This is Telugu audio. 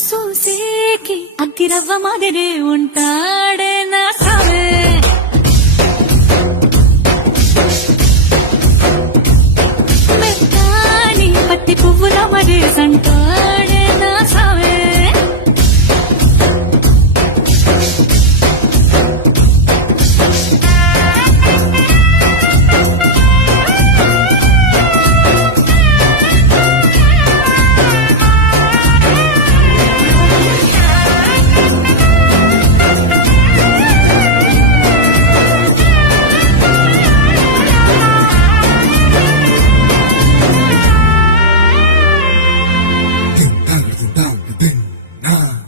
చూసేకి అగ్గిరవ్వ మాదిరి ఉంటాడే నా సావే మెత్తాని పత్తి పువ్వుల మరి సంటాడే నా సావే Ding, dang, ding, dang, ding, ding, nah.